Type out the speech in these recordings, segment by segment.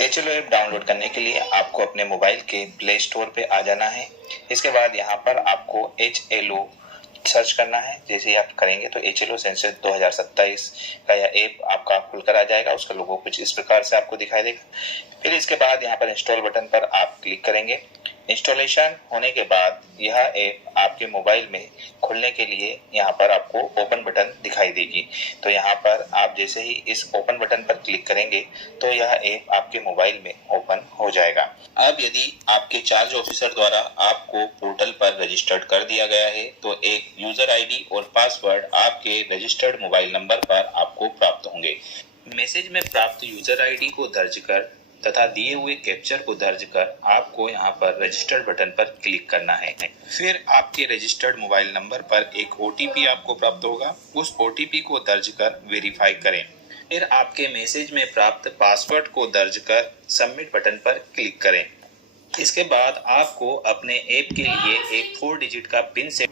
HLO app download करने के लिए आपको अपने मोबाइल के प्ले स्टोर पे आ जाना है। इसके बाद यहाँ पर आपको HLO सर्च करना है। जैसे ही आप करेंगे तो HLO सेंसस 2027 का यह ऐप आपका खुलकर आ जाएगा। उसका लोगो कुछ इस प्रकार से आपको दिखाई देगा। फिर इसके बाद यहाँ पर इंस्टॉल बटन पर आप क्लिक करेंगे। इंस्टॉलेशन होने के बाद यह ऐप आपके मोबाइल में खुलने के लिए यहाँ पर आपको ओपन बटन दिखाई देगी। तो यहाँ पर आप जैसे ही इस ओपन बटन पर क्लिक करेंगे तो यह ऐप आपके मोबाइल में ओपन हो जाएगा। अब यदि आपके चार्ज ऑफिसर द्वारा आपको पोर्टल पर रजिस्टर्ड कर दिया गया है तो एक यूजर आईडी और पासवर्ड आपके रजिस्टर्ड मोबाइल नंबर पर आपको प्राप्त होंगे। मैसेज में प्राप्त यूजर आईडी को दर्ज कर तथा दिए हुए कैप्चर को दर्ज कर आपको यहाँ पर रजिस्टर्ड बटन पर क्लिक करना है। फिर आपके रजिस्टर्ड मोबाइल नंबर पर एक OTP आपको प्राप्त होगा। उस OTP को दर्ज कर वेरीफाई करें। फिर आपके मैसेज में प्राप्त पासवर्ड को दर्ज कर सबमिट बटन पर क्लिक करें। इसके बाद आपको अपने ऐप के लिए एक 4 डिजिट का पिन सेट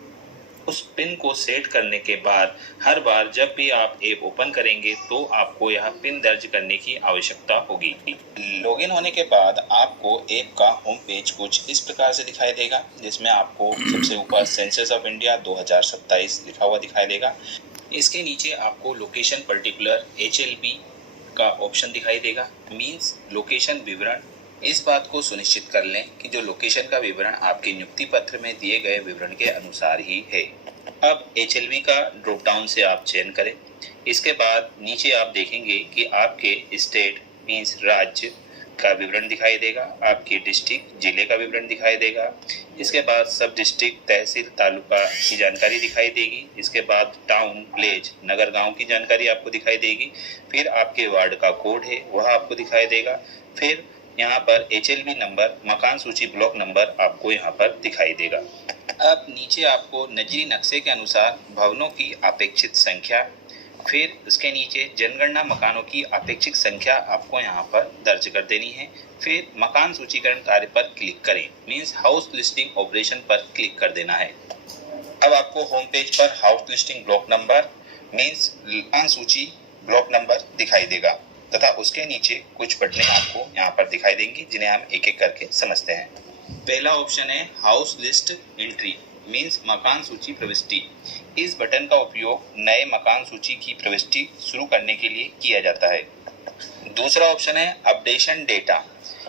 उस पिन को सेट करने के बाद हर बार जब भी आप ऐप ओपन करेंगे तो आपको यह पिन दर्ज करने की आवश्यकता होगी। लॉगिन होने के बाद आपको ऐप का होम पेज कुछ इस प्रकार से दिखाई देगा, जिसमें आपको सबसे ऊपर सेंसस ऑफ इंडिया 2027 लिखा हुआ दिखाई देगा। इसके नीचे आपको लोकेशन पर्टिकुलर HLB का ऑप्शन दिखाई देगा, मीन्स लोकेशन विवरण। इस बात को सुनिश्चित कर लें कि जो लोकेशन का विवरण आपके नियुक्ति पत्र में दिए गए विवरण के अनुसार ही है। अब HLB का ड्रॉप डाउन से आप चयन करें। इसके बाद नीचे आप देखेंगे कि आपके स्टेट मीन्स राज्य का विवरण दिखाई देगा, आपके डिस्ट्रिक्ट जिले का विवरण दिखाई देगा। इसके बाद सब डिस्ट्रिक्ट तहसील तालुका की जानकारी दिखाई देगी। इसके बाद टाउन विलेज नगर गांव की जानकारी आपको दिखाई देगी। फिर आपके वार्ड का कोड है वह आपको दिखाई देगा। फिर यहाँ पर HLB नंबर मकान सूची ब्लॉक नंबर आपको यहाँ पर दिखाई देगा। अब नीचे आपको नजरी नक्शे के अनुसार भवनों की अपेक्षित संख्या, फिर उसके नीचे जनगणना मकानों की अपेक्षित संख्या आपको यहाँ पर दर्ज कर देनी है। फिर मकान सूचीकरण कार्य पर क्लिक करें, मीन्स हाउस लिस्टिंग ऑपरेशन पर क्लिक कर देना है। अब आपको होम पेज पर house listing block number means मकान सूची ब्लॉक नंबर दिखाई देगा तथा उसके नीचे कुछ बटनें आपको यहाँ पर दिखाई देंगी, जिन्हें हम एक एक करके समझते हैं। पहला ऑप्शन है हाउस लिस्ट एंट्री मीन्स मकान सूची प्रविष्टि। इस बटन का उपयोग नए मकान सूची की प्रविष्टि शुरू करने के लिए किया जाता है। दूसरा ऑप्शन है अपडेशन डेटा।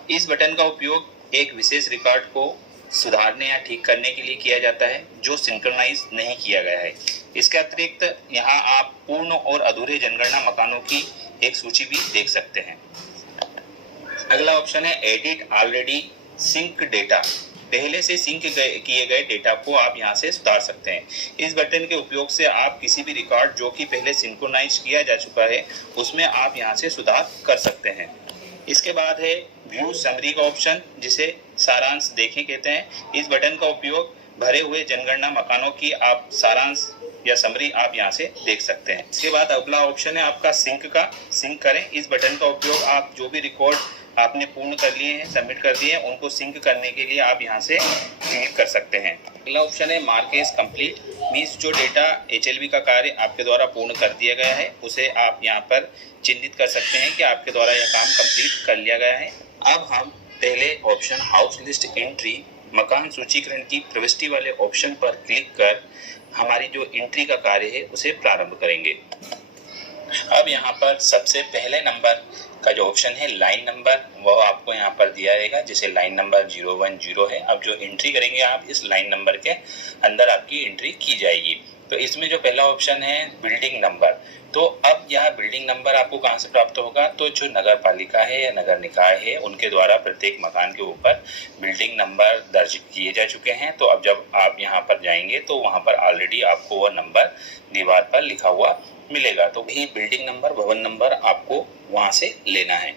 इस बटन का उपयोग एक विशेष रिकॉर्ड को सुधारने या ठीक करने के लिए किया जाता है जो सिंक्रोनाइज नहीं किया गया है। इसके अतिरिक्त यहाँ आप पूर्ण और अधूरे जनगणना मकानों की एक सूची भी देख सकते हैं। अगला ऑप्शन है एडिट ऑलरेडी सिंक डेटा। पहले से सिंक किए गए डेटा को आप यहाँ से सुधार सकते हैं। इस बटन के उपयोग से आप किसी भी रिकॉर्ड जो कि पहले सिंक्रोनाइज किया जा चुका है उसमें आप यहाँ से सुधार कर सकते हैं। इसके बाद है व्यू समरी का ऑप्शन, जिसे सारांश देखें कहते हैं। इस बटन का उपयोग भरे हुए जनगणना मकानों की आप सारांश या समरी आप यहाँ से देख सकते हैं। इसके बाद अगला ऑप्शन है आपका सिंक का। सिंक करें। इस बटन का उपयोग आप जो भी रिकॉर्ड आपने पूर्ण कर लिए हैं, सबमिट कर दिए हैं, उनको सिंक करने के लिए आप यहाँ से क्लिक कर सकते हैं। अगला ऑप्शन है मार्क एज कंप्लीट, मीन्स जो डेटा HLB का कार्य आपके द्वारा पूर्ण कर दिया गया है उसे आप यहाँ पर चिन्हित कर सकते हैं कि आपके द्वारा यह काम कंप्लीट कर लिया गया है। अब हम पहले ऑप्शन हाउस लिस्ट एंट्री मकान सूचीकरण की प्रविष्टि वाले ऑप्शन पर क्लिक कर हमारी जो एंट्री का कार्य है उसे प्रारंभ करेंगे। अब यहाँ पर सबसे पहले नंबर का जो ऑप्शन है लाइन नंबर वह आपको यहाँ पर दिया रहेगा, जैसे लाइन नंबर 010 है। अब जो एंट्री करेंगे आप इस लाइन नंबर के अंदर आपकी एंट्री की जाएगी। तो इसमें जो पहला ऑप्शन है बिल्डिंग नंबर, तो अब यह बिल्डिंग नंबर आपको कहाँ से प्राप्त होगा, तो जो नगर पालिका है या नगर निकाय है उनके द्वारा प्रत्येक मकान के ऊपर बिल्डिंग नंबर दर्ज किए जा चुके हैं। तो अब जब आप यहाँ पर जाएंगे तो वहाँ पर ऑलरेडी आपको वह नंबर दीवार पर लिखा हुआ मिलेगा। तो वही बिल्डिंग नंबर भवन नंबर आपको वहाँ से लेना है।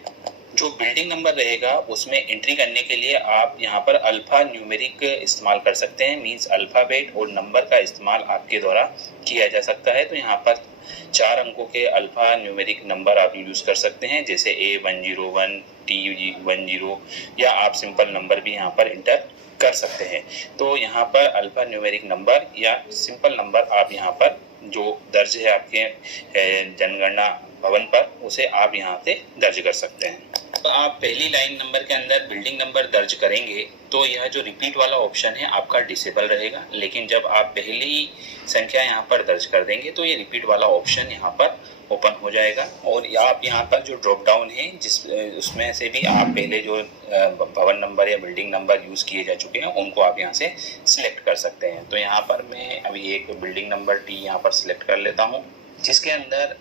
जो बिल्डिंग नंबर रहेगा उसमें एंट्री करने के लिए आप यहाँ पर अल्फा न्यूमेरिक इस्तेमाल कर सकते हैं, मीन्स अल्फ़ाबेट और नंबर का इस्तेमाल आपके द्वारा किया जा सकता है। तो यहाँ पर 4 अंकों के अल्फा न्यूमेरिक नंबर आप यूज़ कर सकते हैं, जैसे A101 T10, या आप सिंपल नंबर भी यहाँ पर इंटर कर सकते हैं। तो यहाँ पर अल्फा न्यूमेरिक नंबर या सिंपल नंबर आप यहाँ पर जो दर्ज है आपके जनगणना भवन पर, उसे आप यहाँ से दर्ज कर सकते हैं। तो आप पहली लाइन नंबर के अंदर बिल्डिंग नंबर दर्ज करेंगे तो यह जो रिपीट वाला ऑप्शन है आपका डिसेबल रहेगा, लेकिन जब आप पहली संख्या यहाँ पर दर्ज कर देंगे तो ये रिपीट वाला ऑप्शन यहाँ पर ओपन हो जाएगा। और आप यहाँ पर जो ड्रॉप डाउन है उसमें से भी आप पहले जो भवन नंबर या बिल्डिंग नंबर यूज़ किए जा चुके हैं उनको आप यहाँ से सिलेक्ट कर सकते हैं। तो यहाँ पर मैं अभी एक बिल्डिंग नंबर टी यहाँ पर सिलेक्ट कर लेता हूँ, जिसके अंदर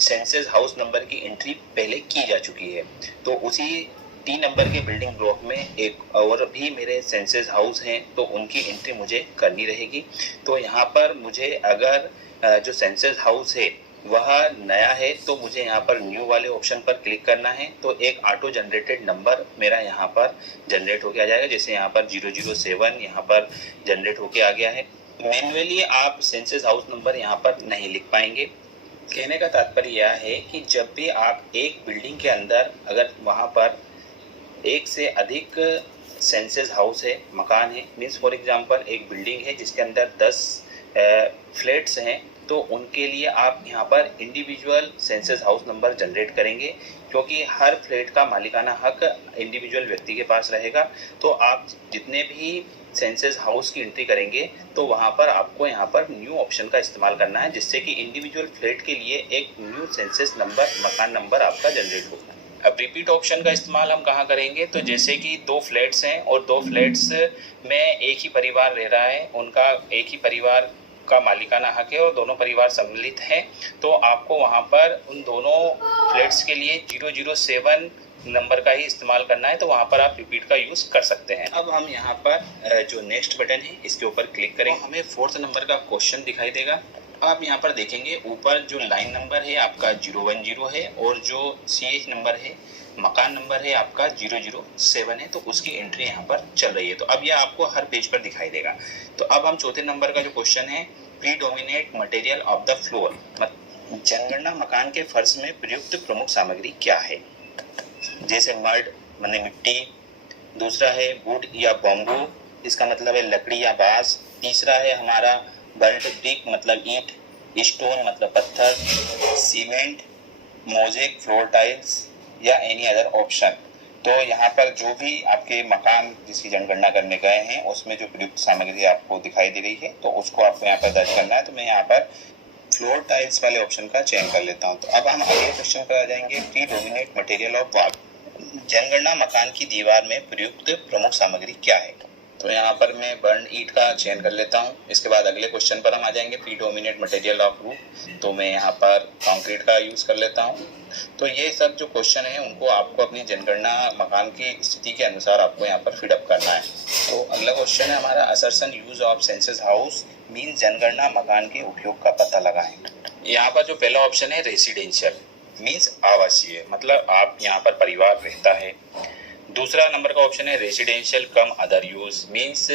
सेंसस हाउस नंबर की एंट्री पहले की जा चुकी है। तो उसी टी नंबर के बिल्डिंग ब्लॉक में एक और भी मेरे सेंसस हाउस हैं, तो उनकी एंट्री मुझे करनी रहेगी। तो यहाँ पर मुझे अगर जो सेंसस हाउस है वह नया है तो मुझे यहाँ पर न्यू वाले ऑप्शन पर क्लिक करना है। तो एक ऑटो जनरेटेड नंबर मेरा यहाँ पर जनरेट होके आ जाएगा, जैसे यहाँ पर 007 यहाँ पर जनरेट होके आ गया है। मैन्युअली आप सेंसस हाउस नंबर यहाँ पर नहीं लिख पाएंगे। कहने का तात्पर्य यह है कि जब भी आप एक बिल्डिंग के अंदर अगर वहाँ पर एक से अधिक सेंसस हाउस है, मकान है, मीन्स फॉर एग्जांपल एक बिल्डिंग है जिसके अंदर 10 फ्लैट्स हैं, तो उनके लिए आप यहाँ पर individual census house number generate करेंगे, क्योंकि हर फ्लैट का मालिकाना हक इंडिविजुअल व्यक्ति के पास रहेगा। तो आप जितने भी सेंसस हाउस की एंट्री करेंगे तो वहाँ पर आपको यहाँ पर न्यू ऑप्शन का इस्तेमाल करना है, जिससे कि इंडिविजुअल फ्लैट के लिए एक न्यू सेंसस नंबर, मकान नंबर आपका जनरेट होगा। अब रिपीट ऑप्शन का इस्तेमाल हम कहाँ करेंगे, तो जैसे कि 2 फ्लैट्स हैं और 2 फ्लैट्स में एक ही परिवार रह रहा है, उनका एक ही परिवार का मालिकाना हक है और दोनों परिवार सम्मिलित हैं, तो आपको वहाँ पर उन दोनों फ्लैट्स के लिए 007 नंबर का ही इस्तेमाल करना है। तो वहाँ पर आप रिपीट का यूज़ कर सकते हैं। अब हम यहाँ पर जो नेक्स्ट बटन है इसके ऊपर क्लिक करें, तो हमें 4th नंबर का क्वेश्चन दिखाई देगा। आप यहाँ पर देखेंगे ऊपर जो लाइन नंबर है आपका 010 है और जो CH नंबर है, मकान नंबर है आपका 007 है, तो उसकी एंट्री यहाँ पर चल रही है। तो अब यह आपको हर पेज पर दिखाई देगा। तो अब हम 4थे नंबर का जो क्वेश्चन है, predominate material of the floor, जनगणना मकान के फर्श में प्रयुक्त प्रमुख सामग्री क्या है, जैसे मड माने मिट्टी, दूसरा है वुड या बॉम्बू, इसका मतलब है लकड़ी या बांस, तीसरा है हमारा बर्न्ड ब्रिक मतलब ईंट, स्टोन मतलब पत्थर, सीमेंट, मोजेक, फ्लोर टाइल्स या एनी अदर ऑप्शन। तो यहाँ पर जो भी आपके मकान जिसकी जनगणना करने गए हैं उसमें जो प्रयुक्त सामग्री आपको दिखाई दे रही है तो उसको आपको यहाँ पर दर्ज करना है। तो मैं यहाँ पर फ्लोर टाइल्स वाले ऑप्शन का चयन कर लेता हूँ। तो अब हम अगले क्वेश्चन पर आ जाएंगे, प्रीडोमिनेट मटेरियल ऑफ वॉल, जनगणना मकान की दीवार में प्रयुक्त प्रमुख सामग्री क्या है। तो यहाँ पर मैं बर्न ईंट का चयन कर लेता हूँ। इसके बाद अगले क्वेश्चन पर हम आ जाएंगे, प्रीडोमिनेट मटेरियल ऑफ रूफ, तो मैं यहाँ पर कंक्रीट का यूज़ कर लेता हूँ। तो ये सब जो क्वेश्चन है उनको आपको अपनी जनगणना मकान की स्थिति के अनुसार आपको यहाँ पर फिडअप करना है। तो अगला क्वेश्चन है हमारा, assertion use of census house mean जनगणना मकान के उपयोग का पता लगाएं। यहाँ पर जो पहला ऑप्शन है रेसिडेंशियल मीन्स आवासीय, मतलब आप यहाँ पर परिवार रहता है। दूसरा नंबर का ऑप्शन है रेसिडेंशियल कम अदर यूज मीन्स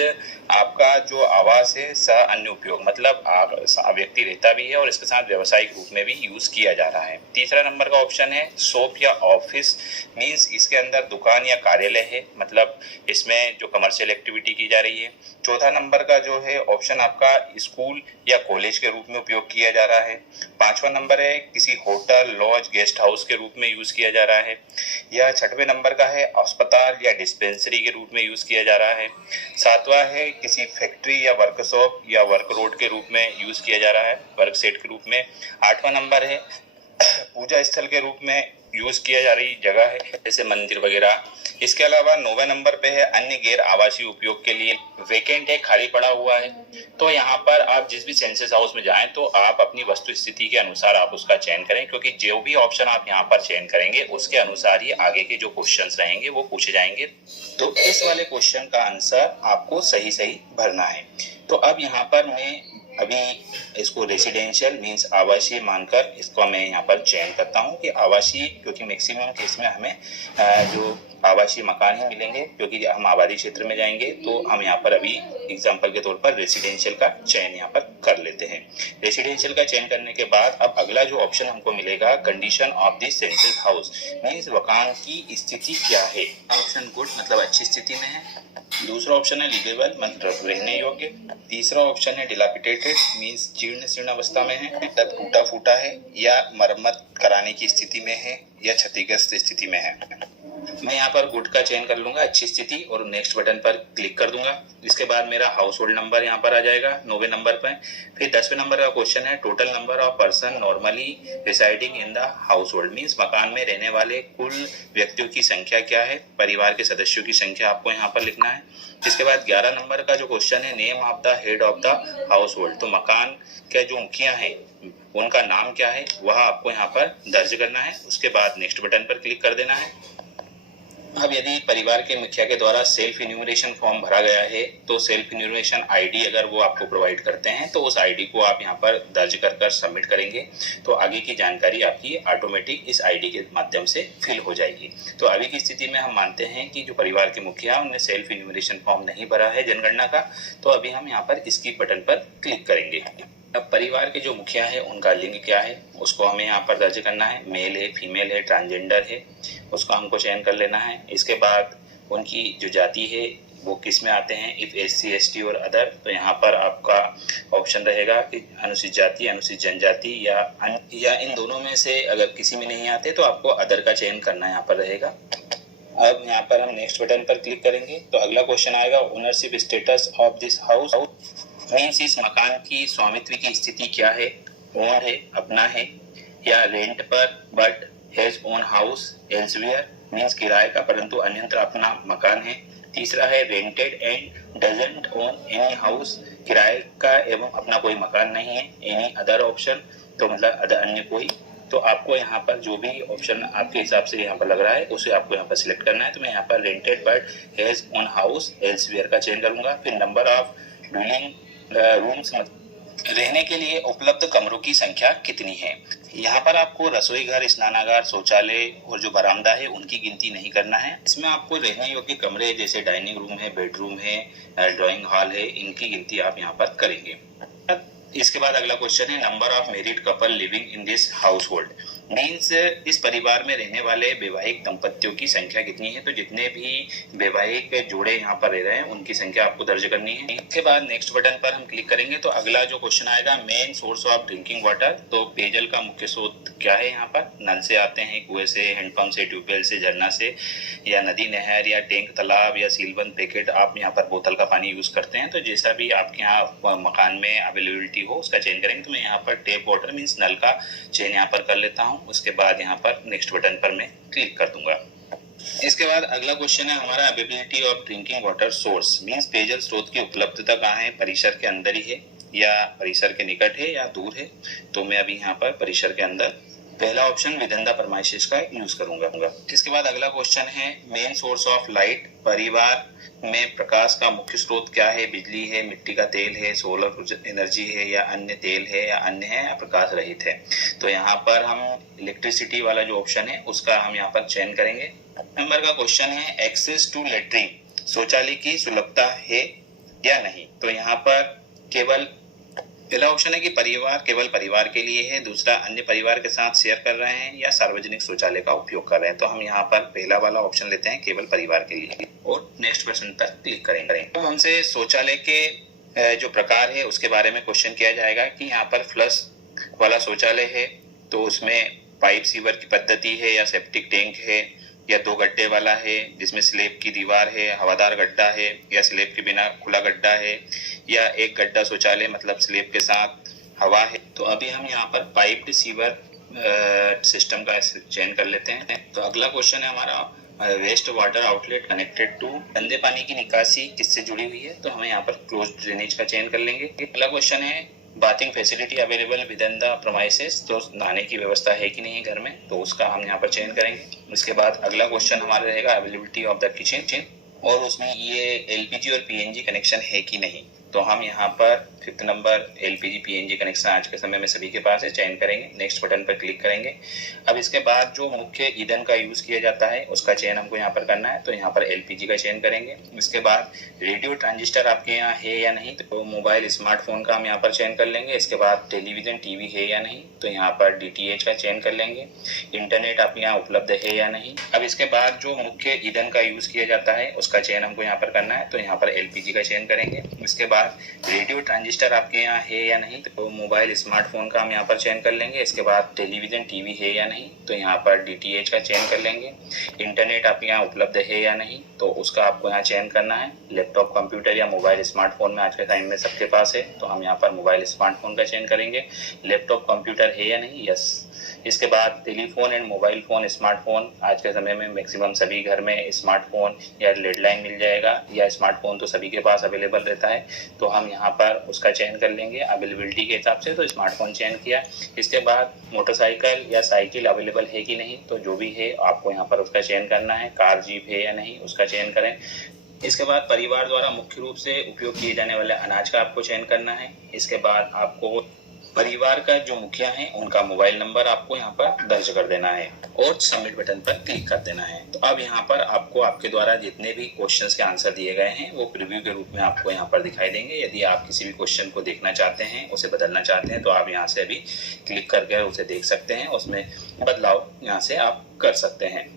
आपका जो आवास है सह अन्य उपयोग, मतलब आप व्यक्ति रहता भी है और इसके साथ व्यवसायिक रूप में भी यूज किया जा रहा है। तीसरा नंबर का ऑप्शन है शॉप या ऑफिस मीन्स इसके अंदर दुकान या कार्यालय है, मतलब इसमें जो कमर्शियल एक्टिविटी की जा रही है। चौथा नंबर का जो है ऑप्शन आपका स्कूल या कॉलेज के रूप में उपयोग किया जा रहा है। पांचवा नंबर है किसी होटल, लॉज, गेस्ट हाउस के रूप में यूज किया जा रहा है। या छठवें नंबर का है अस्पताल या डिस्पेंसरी के रूप में यूज किया जा रहा है। सातवां है किसी फैक्ट्री या वर्कशॉप या वर्क रोड के रूप में यूज किया जा रहा है, वर्क सेट के रूप में। आठवां नंबर है पूजा स्थल के रूप में यूज किया जा रही जगह है, जैसे मंदिर वगैरह। इसके अलावा 9वें नंबर पे है अन्य गैर आवासीय उपयोग के लिए, वेकेंट है, खाली पड़ा हुआ है। तो यहाँ पर आप जिस भी सेंसस हाउस में जाएं तो आप अपनी वस्तु स्थिति के अनुसार आप उसका चयन करें, क्योंकि जो भी ऑप्शन आप यहाँ पर चयन करेंगे उसके अनुसार ही आगे के जो क्वेश्चंस रहेंगे वो पूछे जाएंगे। तो इस वाले क्वेश्चन का आंसर आपको सही सही भरना है। तो अब यहाँ पर मैं अभी इसको रेसिडेंशियल मीन्स आवासीय मानकर इसको मैं यहाँ पर चयन करता हूँ कि आवासीय, क्योंकि मैक्सिमम केस में हमें जो आवासीय मकान ही मिलेंगे, क्योंकि हम आबादी क्षेत्र में जाएंगे। तो हम यहाँ पर अभी एग्जाम्पल के तौर पर रेसिडेंशियल का चयन यहाँ पर कर लेते हैं। रेसिडेंशियल का चयन करने के बाद अब अगला जो ऑप्शन हमको मिलेगा, condition of the census house means मकान की स्थिति क्या है। ऑप्शन गुड मतलब अच्छी स्थिति में है। दूसरा ऑप्शन है लिवेबल मतलब रहने योग्य। तीसरा ऑप्शन है डिलापिडेटेड डिटोरिएटेड मीन्स जीर्ण शीर्ण अवस्था में है, मतलब टूटा फूटा है या मरम्मत कराने की स्थिति में है या क्षतिग्रस्त स्थिति में है। मैं यहाँ पर गुड का चयन कर लूंगा, अच्छी स्थिति, और नेक्स्ट बटन पर क्लिक कर दूंगा। इसके बाद मेरा हाउस होल्ड नंबर यहाँ पर आ जाएगा 9वें नंबर पर। फिर 10वें नंबर का क्वेश्चन है total number of person normally residing in the house hold means मकान में रहने वाले कुल व्यक्तियों की संख्या क्या है, परिवार के सदस्यों की संख्या आपको यहाँ पर लिखना है। इसके बाद 11 नंबर का जो क्वेश्चन है name of the head of the house hold, तो मकान के जो मुखिया है उनका नाम क्या है वह आपको यहाँ पर दर्ज करना है। उसके बाद नेक्स्ट बटन पर क्लिक कर देना है। अब यदि परिवार के मुखिया के द्वारा सेल्फ इन्यूमरेशन फॉर्म भरा गया है तो सेल्फ इन्यूमरेशन आईडी अगर वो आपको प्रोवाइड करते हैं तो उस आईडी को आप यहाँ पर दर्ज कर सबमिट करेंगे तो आगे की जानकारी आपकी ऑटोमेटिक इस आईडी के माध्यम से फिल हो जाएगी। तो अभी की स्थिति में हम मानते हैं कि जो परिवार के मुखिया उन्हें सेल्फ इन्यूमरेशन फॉर्म नहीं भरा है जनगणना का, तो अभी हम यहाँ पर स्किप बटन पर क्लिक करेंगे। अब परिवार के जो मुखिया है उनका लिंग क्या है उसको हमें यहाँ पर दर्ज करना है, मेल है, फीमेल है, ट्रांसजेंडर है, उसका हमको चयन कर लेना है। इसके बाद उनकी जो जाति है वो किस में आते हैं, इफ SC ST और अदर, तो यहाँ पर आपका ऑप्शन रहेगा कि अनुसूचित जाति, अनुसूचित जनजाति या इन दोनों में से अगर किसी में नहीं आते तो आपको अदर का चयन करना यहाँ पर रहेगा। अब यहाँ पर हम नेक्स्ट बटन पर क्लिक करेंगे तो अगला क्वेश्चन आएगा ownership status of this house means इस मकान की स्वामित्व की स्थिति क्या है, ओन है, अपना है, या रेंट पर but has own house elsewhere means किराए का परंतु अन्यत्र अपना मकान है। तीसरा है rented and doesn't own any house, किराए का एवं अपना कोई मकान नहीं है। एनी अदर ऑप्शन तो मतलब अन्य कोई, तो आपको यहाँ पर जो भी ऑप्शन आपके हिसाब से यहाँ पर लग रहा है उसे आपको यहाँ पर सिलेक्ट करना है। तो मैं यहाँ पर rented but has own house elsewhere का चयन करूंगा। फिर नंबर ऑफ ड्वेलिंग रूम्स, रहने के लिए उपलब्ध कमरों की संख्या कितनी है। यहाँ पर आपको रसोई घर, स्नानागार, शौचालय और जो बरामदा है उनकी गिनती नहीं करना है। इसमें आपको रहने योग्य कमरे जैसे डाइनिंग रूम है, बेडरूम है, ड्राइंग हॉल है, इनकी गिनती आप यहाँ पर करेंगे। इसके बाद अगला क्वेश्चन है number of married couple living in this house hold means इस परिवार में रहने वाले वैवाहिक दंपतियों की संख्या कितनी है। तो जितने भी वैवाहिक जोड़े यहाँ पर रह रहे हैं उनकी संख्या आपको दर्ज करनी है। इसके बाद नेक्स्ट बटन पर हम क्लिक करेंगे तो अगला जो क्वेश्चन आएगा main source of drinking water, तो पेयजल का मुख्य स्रोत क्या है। यहाँ पर नल से आते हैं, कुएं से, हैंडपंप से, ट्यूबवेल से, झरना से, या नदी, नहर या टैंक, तालाब या सीलबंद पैकेट आप यहाँ पर बोतल का पानी यूज करते हैं। तो जैसा भी आपके यहाँ मकान में अवेलेबिलिटी हो उसका चयन करेंगे। तो मैं यहाँ पर टैप वाटर मीन्स नल का चयन यहाँ पर कर लेता हूँ। उसके बाद यहाँ पर नेक्स्ट बटन पर मैं क्लिक कर दूंगा। इसके बाद अगला क्वेश्चन है हमारा availability of drinking water source means पेयजल स्रोत की उपलब्धता कहाँ है, परिसर के अंदर ही है या परिसर के निकट है या दूर है। तो मैं अभी यहाँ पर परिसर के अंदर पहला option with in the premises का यूज करूंगा। इसके बाद अगला क्वेश्चन है मेन सोर्स ऑफ लाइट, परिवार में प्रकाश का मुख्य स्रोत क्या है, बिजली है, मिट्टी का तेल है, सोलर एनर्जी है या अन्य तेल है या अन्य है या प्रकाश रहित है। तो यहाँ पर हम इलेक्ट्रिसिटी वाला जो ऑप्शन है उसका हम यहाँ पर चयन करेंगे। नंबर का क्वेश्चन है एक्सेस टू लेटरिन, शौचालय की सुलभता है या नहीं। तो यहाँ पर केवल पहला ऑप्शन है कि परिवार केवल परिवार के लिए है, दूसरा अन्य परिवार के साथ शेयर कर रहे हैं या सार्वजनिक शौचालय का उपयोग कर रहे हैं। तो हम यहाँ पर पहला वाला ऑप्शन लेते हैं केवल परिवार के लिए और नेक्स्ट क्वेश्चन पर क्लिक करेंगे। तो हमसे शौचालय के जो प्रकार है उसके बारे में क्वेश्चन किया जाएगा कि यहाँ पर फ्लश वाला शौचालय है तो उसमें पाइप सीवर की पद्धति है या सेप्टिक टैंक है, या 2 गड्ढे वाला है जिसमें स्लेब की दीवार है, हवादार गड्ढा है, या स्लेब के बिना खुला गड्ढा है, या 1 गड्ढा शौचालय मतलब स्लेब के साथ हवा है। तो अभी हम यहाँ पर पाइप्ड सीवर सिस्टम का चयन कर लेते हैं। तो अगला क्वेश्चन है हमारा waste water outlet connected to, गंदे पानी की निकासी किससे जुड़ी हुई है। तो हमें यहाँ पर क्लोज ड्रेनेज का चयन कर लेंगे। अगला क्वेश्चन है bathing facility available with in the premises, तो नहाने की व्यवस्था है कि नहीं है घर में, तो उसका हम यहाँ पर चयन करेंगे। उसके बाद अगला क्वेश्चन हमारा रहेगा अवेलेबिलिटी ऑफ द किचन और उसमें ये LPG और PNG कनेक्शन है कि नहीं। तो हम यहाँ पर 5th number LPG PNG connection आज के समय में सभी के पास है, चयन करेंगे, नेक्स्ट बटन पर क्लिक करेंगे। अब इसके बाद जो मुख्य ईंधन का यूज किया जाता है उसका चयन हमको यहाँ पर करना है। तो यहाँ पर LPG का चयन करेंगे। इसके बाद रेडियो ट्रांजिस्टर आपके यहाँ है या नहीं, तो मोबाइल स्मार्टफोन का हम यहाँ पर चयन कर लेंगे। इसके बाद टेलीविजन TV है या नहीं, तो यहाँ पर DTH का चयन कर लेंगे। इंटरनेट आपके यहाँ उपलब्ध है या नहीं। अब इसके बाद जो मुख्य ईंधन का यूज किया जाता है उसका चयन हमको यहाँ पर करना है। तो यहाँ पर LPG का चयन करेंगे। इसके बाद बाद रेडियो ट्रांजिस्टर आपके यहाँ है या नहीं, तो मोबाइल स्मार्टफोन का हम यहाँ पर चयन कर लेंगे। इसके बाद टेलीविज़न टीवी है या नहीं, तो यहाँ पर DTH का चयन कर लेंगे। इंटरनेट आपके यहाँ उपलब्ध है या नहीं, तो उसका आपको यहाँ चयन करना है। लैपटॉप कंप्यूटर या मोबाइल स्मार्टफोन में आज के टाइम में सबके पास है, तो हम यहाँ पर मोबाइल स्मार्टफोन का चयन करेंगे। लैपटॉप कंप्यूटर है या नहीं, यस। इसके बाद telephone and mobile phone smartphone, आज के समय में मैक्सिमम सभी घर में स्मार्टफोन या लैंडलाइन मिल जाएगा, या स्मार्टफोन तो सभी के पास अवेलेबल रहता है, तो हम यहाँ पर उसका चयन कर लेंगे अवेलेबिलिटी के हिसाब से। तो स्मार्टफोन चयन किया। इसके बाद मोटरसाइकिल या साइकिल अवेलेबल है कि नहीं, तो जो भी है आपको यहाँ पर उसका चयन करना है। कार जीप है या नहीं, उसका चयन करें। इसके बाद परिवार द्वारा मुख्य रूप से उपयोग किए जाने वाले अनाज का आपको चयन करना है। इसके बाद आपको परिवार का जो मुखिया है उनका मोबाइल नंबर आपको यहाँ पर दर्ज कर देना है और सबमिट बटन पर क्लिक कर देना है। तो अब यहाँ पर आपको आपके द्वारा जितने भी क्वेश्चंस के आंसर दिए गए हैं वो प्रीव्यू के रूप में आपको यहाँ पर दिखाई देंगे। यदि आप किसी भी क्वेश्चन को देखना चाहते हैं, उसे बदलना चाहते हैं, तो आप यहाँ से अभी क्लिक करके उसे देख सकते हैं, उसमें बदलाव यहाँ से आप कर सकते हैं।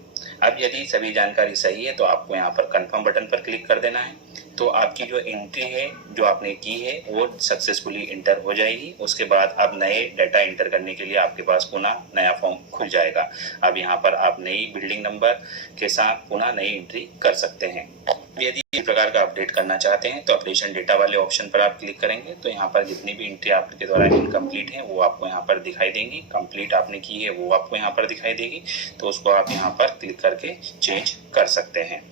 अब यदि सभी जानकारी सही है तो आपको यहाँ पर कंफर्म बटन पर क्लिक कर देना है। तो आपकी जो एंट्री है जो आपने की है वो सक्सेसफुली इंटर हो जाएगी। उसके बाद अब नए डाटा इंटर करने के लिए आपके पास पुनः नया फॉर्म खुल जाएगा। अब यहाँ पर आप नई बिल्डिंग नंबर के साथ पुनः नई एंट्री कर सकते हैं। यदि इस प्रकार का अपडेट करना चाहते हैं तो अपडेशन डेटा वाले ऑप्शन पर आप क्लिक करेंगे, तो यहाँ पर जितनी भी एंट्री आपके द्वारा इनकम्प्लीट है वो आपको यहाँ पर दिखाई देंगी। कंप्लीट आपने की है वो आपको यहाँ पर दिखाई देगी, तो उसको आप यहाँ पर क्लिक करके चेंज कर सकते हैं।